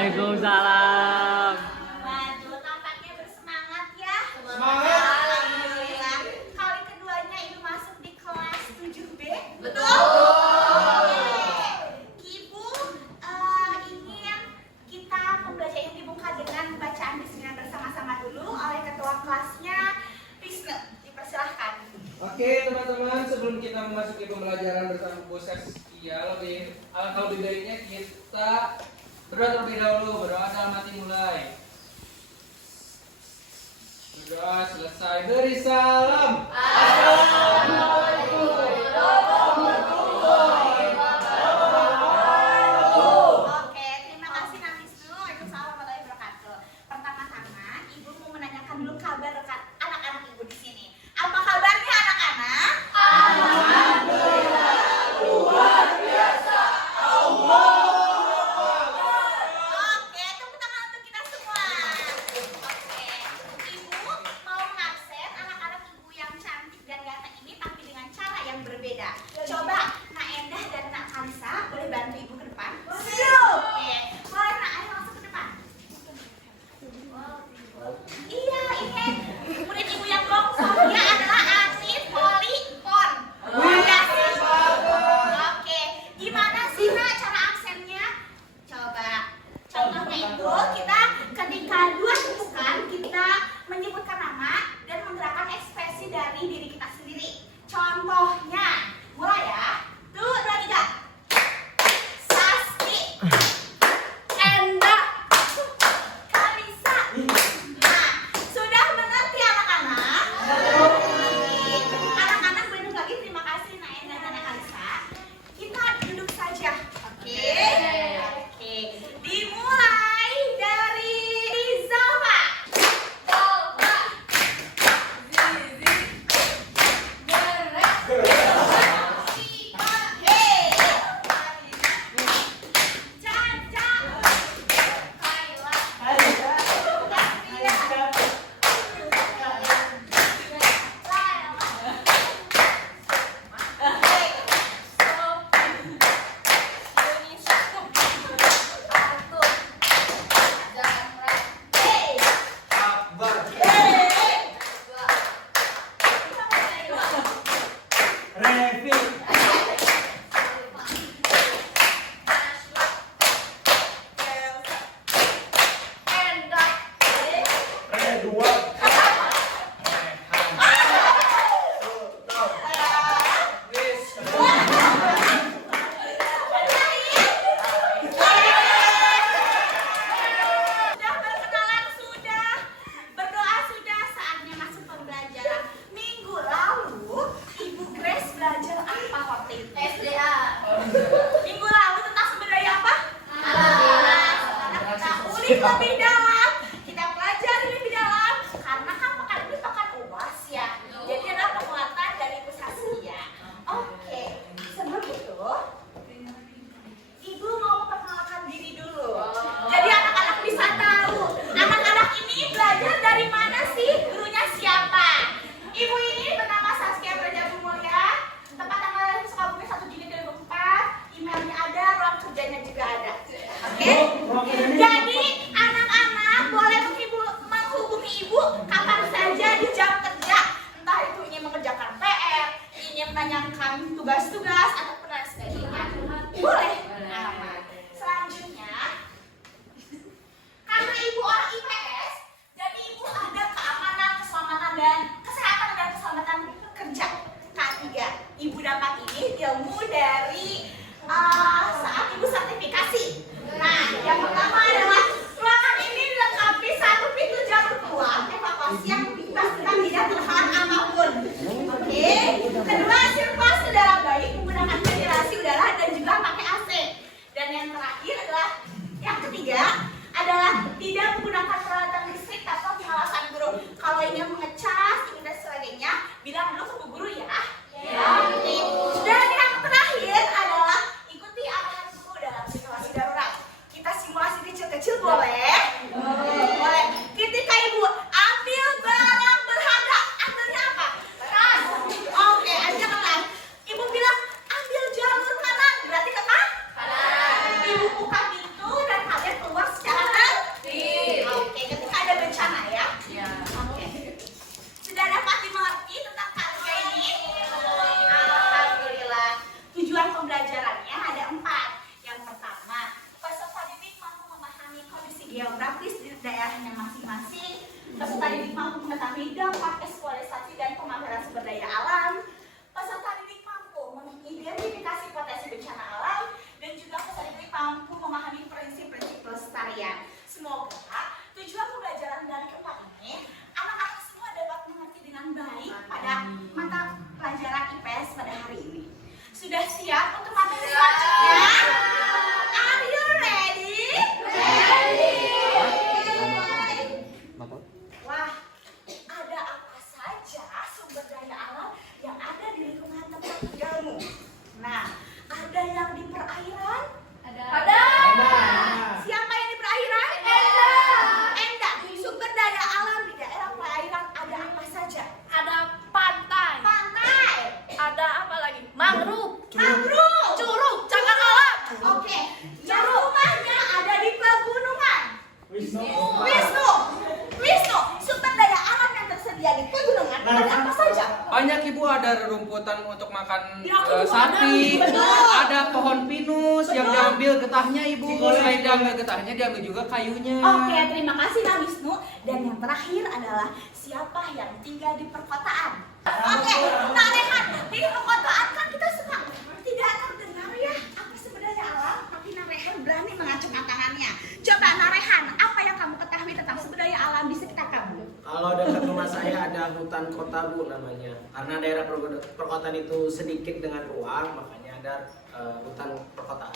Waalaikumsalam. Waduh, tampaknya bersemangat ya. Semangat. Alhamdulillah. Kali keduanya Ibu masuk di kelas 7B. Betul. Ibu, ini yang kita pembelajaran dibuka dengan bacaan bismillah bersama-sama dulu oleh ketua kelasnya Wisnu. Dipersilahkan. Oke teman-teman, sebelum kita memasuki pembelajaran bersama Bu Saskia, alangkah lebih baiknya kita berdoa terlebih dahulu. Berdoa dalam hati mulai. Berdoa selesai, beri salam. Assalamualaikum warahmatullahi wabarakatuh. Oke, terima kasih Nak Wisnu. Waalaikumsalam warahmatullahi wabarakatuh. Pertama-tama, Ibu mau menanyakan dulu kabar rekan anak-anak Ibu di sini. Apa kabarnya anak-anak? Alhamdulillah, luar biasa. Allah. Oke, tepuk tangan untuk kita semua. Oke, Ibu mau mengaksen anak-anak Ibu yang cantik dan ganteng ini tapi dengan cara yang berbeda. Coba Nak Endah dan Nak Kalisa boleh bantu Ibu ke depan? Oke, boleh Nak, ayo langsung ke depan. Iya, ini murid Ibu yang longsor. Dia adalah Asif Poli Pon. Oke, gimana sih Nak cara aksennya? Coba. Contohnya itu kita ketika dua temukan kita menyebutkan nama dan menggerakkan ekspresi dari diri kita sendiri. Contohnya, mulai ya. 2, 2, 3. Sasti, Endah, Kalisa. Nah, sudah mengerti anak-anak? Anak-anak boleh lagi, terima kasih Nak Endah dan Nak Kalisa. Kita duduk saja. Oke. Oke. Dimulai dari Zalfa. Akbar. Revi. Redwan. Sudah berkenalan, sudah berdoa, sudah saatnya masuk pembelajaran. Minggu lalu Ibu Grace belajar apa waktu itu? SDA. Minggu lalu tentang sumber daya apa? Kita ulik lebih dalam, kita pelajari lebih dalam karena kan pekan ini pekan UAS ya. Jadi adalah penguatan dari Ibu Saskia. Oke, sebelum itu Ibu mau memperkenalkan diri dulu. Jadi anak-anak bisa tahu, anak-anak ini belajar dari mana sih? Gurunya siapa? Ibu ini bernama Saskia Praja Mulya. Tempat tanggal lahir Sukabumi 1 Juni 2004. Emailnya ada, ruang kerjanya juga ada. Oke? Jadi anak-anak boleh menghubungi Ibu kapan saja di jam kerja. Entah itu ingin mengerjakan PR, ingin menanyakan tugas-tugas ataupun lain sebagainya. Boleh. Nah, selanjutnya, karena Ibu orang IPS, jadi Ibu ada keamanan, keselamatan dan keselamatan kerja K3. Ibu dapat ini ilmu dari saat Ibu sertifikasi. Nah, yang pertama adalah ruangan ini dilengkapi 1 pintu jalur keluar evakuasi yang dipastikan tidak terhalang apapun. Oke. Kedua, sirkulasi udara baik menggunakan ventilasi udara dan juga pakai AC. Dan yang terakhir adalah yang ketiga adalah tidak menggunakan peralatan listrik atau pengawasan guru. Kalau ingin mengecas, ingin dan sebagainya, bilang dulu ke Bu Guru ya. Oke. Dan yang terakhir adalah ikuti arahan guru dalam situasi darurat. Kita simulasi kecil-kecil boleh? Boleh. Ketika Ibu ambil barang berharga, ambilnya apa? Tas. Oke, aja kelas. Ibu bilang ambil jalur kanan, berarti ke kanan. Ibu buka pintu dan kalian keluar secara geografis di daerahnya masing-masing. Peserta didik mampu mengetahui dampak eksploitasi dan pemameran sumber daya alam. Peserta didik mampu mengidentifikasi potensi bencana alam dan juga peserta didik mampu memahami prinsip-prinsip pelestarian. Semoga tujuan pembelajaran dari keempat ini anak-anak semua dapat mengerti dengan baik pada mata pelajaran IPS pada hari ini. Sudah siap untuk materi selanjutnya? Are you ready? Wah, ada apa saja sumber daya alam yang ada di lingkungan tempat tinggalmu? Nah, ada yang di perairan? Ada. Siapa yang di perairan? Enda. Sumber daya alam di daerah perairan ada apa saja? Ada pantai, Pantai. ada apa lagi? Mangrove, Mangrove. curug, cakak-alam. Oke. Yang rumahnya ada di pegunungan. Wisnu. Sumber daya alam yang tersedia di pegunungan ada apa saja? Banyak ibu, ada rerumputan untuk makan Ya, aku juga sapi, ada. Betul. ada pohon pinus yang Betul. diambil getahnya ibu, selain diambil getahnya diambil juga kayunya. Oke, terima kasih Nah Wisnu. Dan yang terakhir adalah siapa yang tinggal di perkotaan? Oke, nah Rehan, di perkotaan kan kita suka tidak terdengar ya apa sebenarnya alam, tapi Narehan berani mengacungkan tangannya. Coba Narehan, apa yang kamu ketahui tentang sumber daya alam di sekitar kamu? Kalau dekat rumah saya ada hutan kota Bu namanya. Karena daerah perkotaan itu sedikit dengan ruang, makanya ada hutan perkotaan.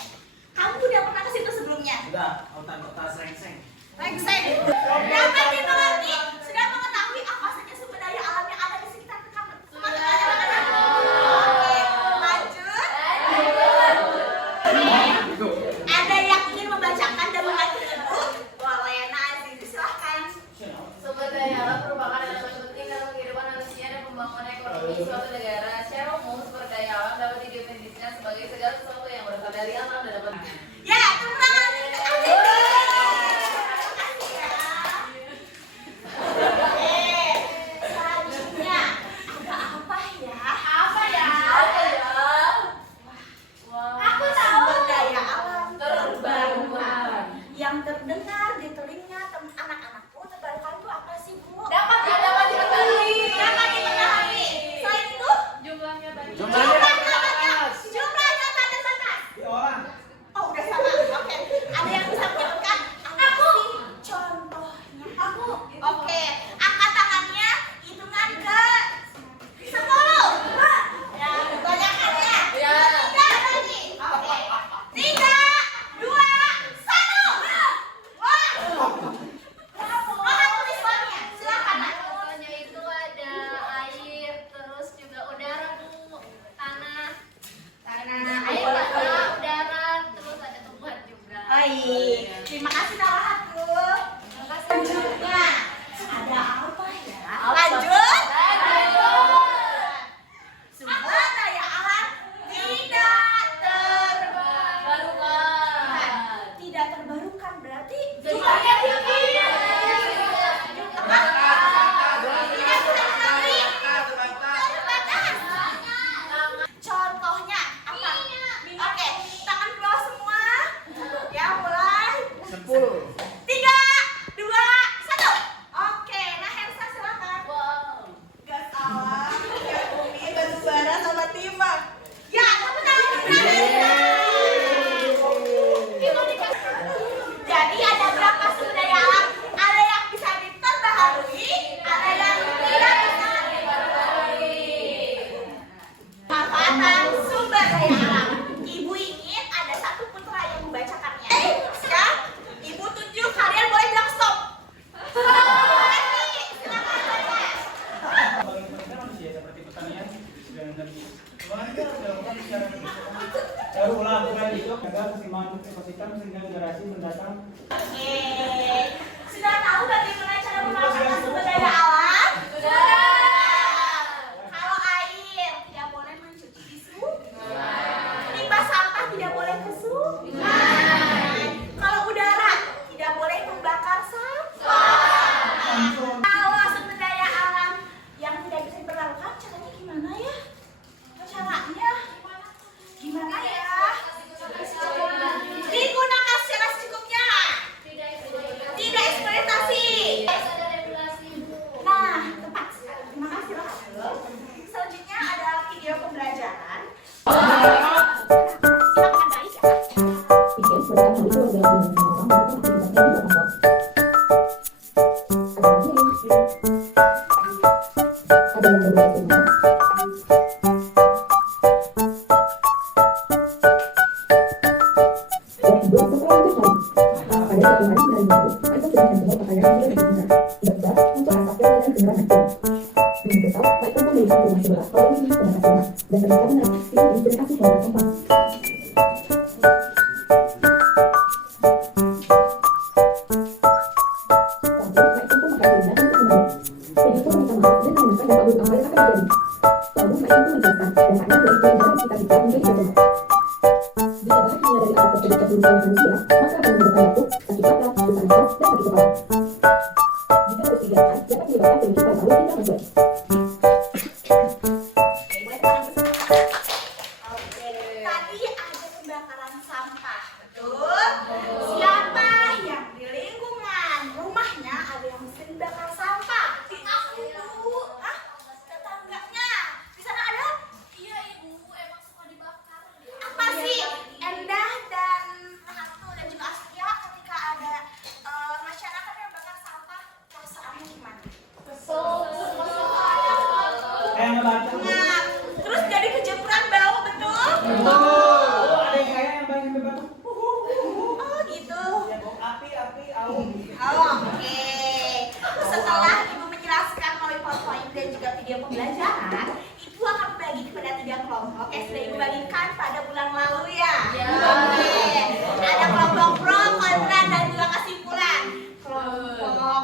Kamu udah pernah ke situ sebelumnya? Sudah, hutan kota Srengseng. Rengseng. Dapat dimengerti, sudah mengetahui apa saja sumber daya alam yang ada di sekitar kamu. Oke, lanjut. Ada yang ingin membacakan dan membantu ibu? Boleh, Nazi, silahkan. Sumber daya alam merupakan elemen penting dalam kehidupan manusia dan pembangunan ekonomi suatu negara. Secara umum, sumber daya alam dapat didefinisikan sebagai segala sesuatu yang berasal dari alam dan dapat Ya, tepuk tangan untuk Aziz. Selanjutnya ada apa ya? apa ya? Wow. Aku tahu sumber daya alam Terbarukan. yang terdengar di telinga anak-anakku. Terbarukan itu apa sih, Bu? Dapat diketahui. Dapat dipahami. Selain itu, Jumlahnya tadi. jumlahnya terbatas. Di orang. Oh, udah sama. Oke. Ada yang bisa menyebutkan? Aku. Contohnya. Aku. Oke. Angkat tangannya. Hitungan ke 10. Ya, kebanyakan ya. Ya. 3 lagi. Oke. 3, 2, 1. Wah. Mohon tulis uangnya. Silakan, Nak. Contohnya itu ada air, terus juga udara, Bu, tanah, air, tanah, udara, terus ada tumbuhan juga. Baik. Terima kasih Nawahatku. Selanjutnya ada apa ya? Lanjut. Sumber daya alam tidak terbarukan. Tidak terbarukan berarti jumlahnya tinggi. Contohnya apa? Oke, tangan ke bawah semua. Ya, mulai. 10. 3, 2, 1. Oke, nah Hersa silakan. Wow. Gak salah. Ya, Bumi, batu bara sama timah. Ya, kamu tahu. Jadi ada berapa sumber daya alam? Ada yang bisa diperbaharui, ada yang tidak bisa diperbaharui. Manfaatan sumber daya alam. Ibu ingin ada satu putra yang membacakannya. Ya, Ibu tunjuk Tadi ada pembakaran sampah, betul? Siapa yang di lingkungan rumahnya ada yang sering bakar sampah? Aku dulu, tetangganya. Di sana ada? Iya ibu, emang suka dibakar. Apa sih Endah dan Ratu dan juga Askia ketika ada masyarakat yang bakar sampah, perasaanmu gimana? Kesel. Nah, terus jadi kejempuran bau, betul? Ada yang kayak yang banyak batu. Oh gitu. Ya bau api, au. Oh, oke. Setelah Ibu menjelaskan melalui PowerPoint dan juga video pembelajaran, Ibu akan membagi kepada 3 kelompok yang sudah Ibu bagikan pada bulan lalu ya. Ya. Oke. Ada kelompok pro, kontra, dan juga kesimpulan. Kelompok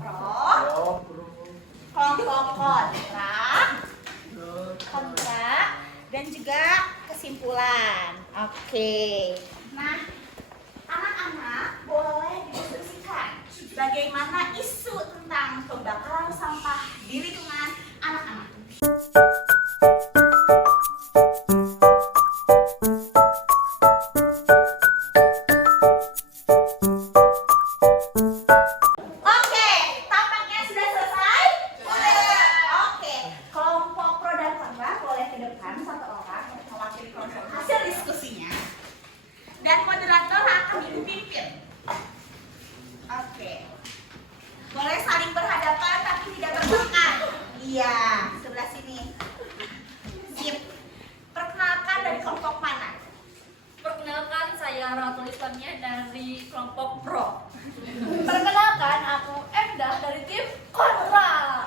pro, kelompok kontra, dan juga kesimpulan. Oke. Nah, anak-anak boleh didiskusikan bagaimana isu tentang pembakaran sampah di lingkungan anak-anak. Oke, tampaknya sudah selesai? Sudah. Oke, kelompok pro dan kontra boleh ke depan 1 orang untuk mewakili kelompok hasil diskusinya. Dan moderator akan Ibu pimpin. Oke. Boleh saling berhadapan tapi tidak berdekat. Iya, sebelah sini. Sip. Perkenalkan dari kelompok mana? Perkenalkan, saya Ratu Islamnya dari kelompok pro. Perkenalkan, aku Endah dari tim kontra.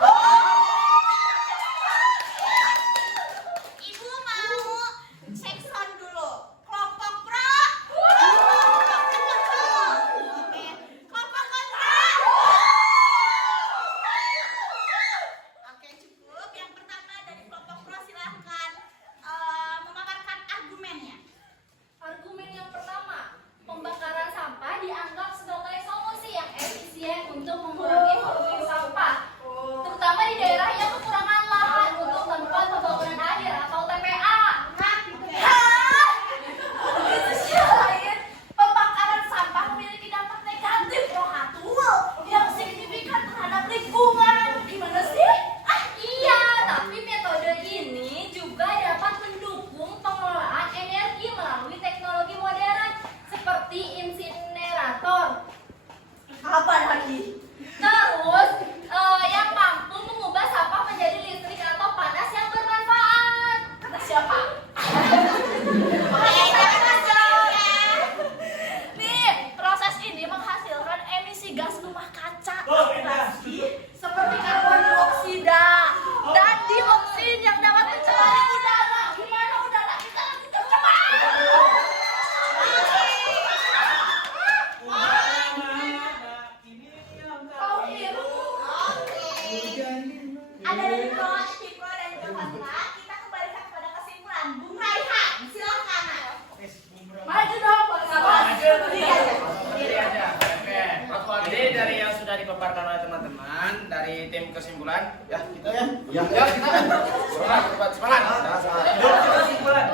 Ibu mau cek sound dulu. Kelompok pro. Oke. Kelompok kontra. Oke, cukup. Yang pertama dari kelompok pro silahkan memaparkan argumennya. Argumen yang pertama, pembakaran sampah dianggap sebagai solusi yang efisien untuk mengurangi volume sampah, terutama di daerah yang kekurangan lahan untuk tempat pembangunan akhir atau TPA. Di sisi lain, pembakaran sampah memiliki dampak negatif yang signifikan terhadap lingkungan. Gimana sih? Iya, tapi metode ini juga dapat mendukung pengelolaan energi melalui teknologi modern seperti insinerator. Apa lagi? Terus, yang mampu mengubah sampah menjadi listrik atau panas yang bermanfaat. Kata siapa? Oke, jangan masuk ya. Nih, proses ini menghasilkan emisi gas rumah kaca seperti karbon dioksida dan dioksin yang dapat mencemari udara. Gimana udara kita lagi tercemar? Tahu itu? Ada dari pro, pro dan juga kontra. Kita kembalikan kepada kesimpulan. Bung Raihan, silakan. Maju dong, Bang. Berdiri aja. Berdiri aja. Oke. Jadi dari yang sudah dipaparkan oleh teman-teman dari tim kesimpulan, ya kita ya. Ya kita. Semangat. Kesimpulan.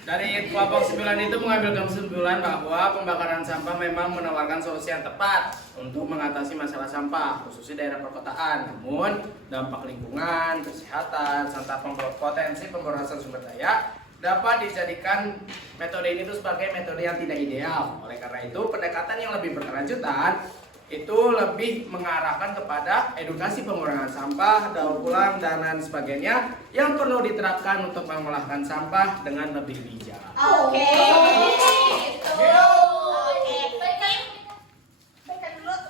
Dari kelompok 9 itu mengambil kesimpulan bahwa pembakaran sampah memang menawarkan solusi yang tepat untuk mengatasi masalah sampah, khususnya daerah perkotaan. Namun, dampak lingkungan, kesehatan, serta potensi pemborosan sumber daya dapat dijadikan metode ini itu sebagai metode yang tidak ideal. Oleh karena itu, pendekatan yang lebih berkelanjutan itu lebih mengarahkan kepada edukasi pengurangan sampah, daur ulang, dan lain sebagainya yang perlu diterapkan untuk mengolahkan sampah dengan lebih bijak. Oke. Oke. Baikkan dulu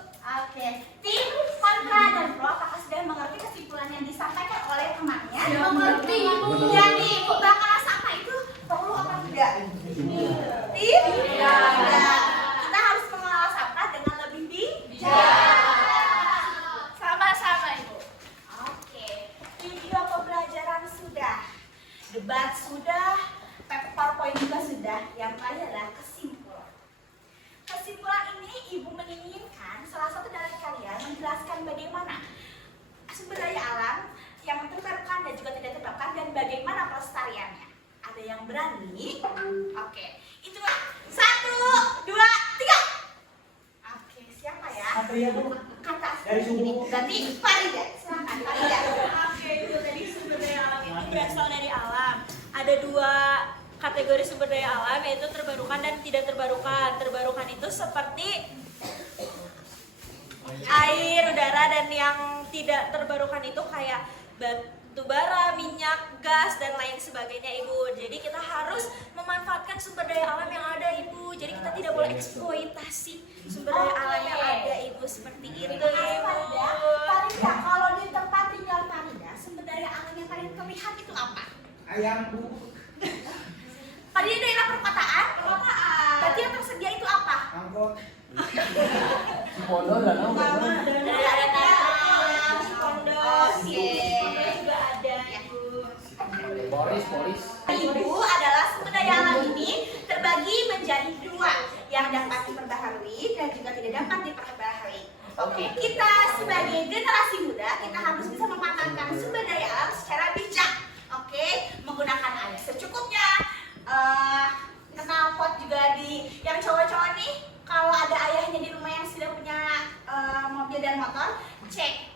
berani? Oke, itulah 1, 2, 3. Oke, siapa ya? Kata Dari ini. suku. Berarti Farida. Silakan Farida. Oke, itu tadi sumber daya alam itu berasal dari alam. Ada 2 kategori sumber daya alam, yaitu terbarukan dan tidak terbarukan. Terbarukan itu seperti air, udara, dan yang tidak terbarukan itu kayak batu bara, minyak, gas, dan lain sebagainya, Ibu. Jadi kita harus memanfaatkan sumber daya alam yang ada, Ibu. Jadi kita tidak boleh eksploitasi sumber daya alam yang ada, Ibu. Seperti itu, Ibu. Farida, kalau di tempat tinggal Farida, sumber daya alam yang paling terlihat itu apa? Ayam Bu. Farida daerah perkotaan? Berarti yang tersedia itu apa? Angkot. Pondok dan Ada tanah, pondok, juga ada, Ibu. Boris. Ibu adalah sumber daya alam ini terbagi menjadi 2 yang dapat diperbaharui dan juga tidak dapat diperbaharui. Oke, kita sebagai generasi muda kita harus bisa memanfaatkan sumber daya alam secara bijak. Oke, menggunakan air secukupnya. Knalpot juga yang cowok-cowok nih, kalau ada ayahnya di rumah yang sudah punya mobil dan motor, cek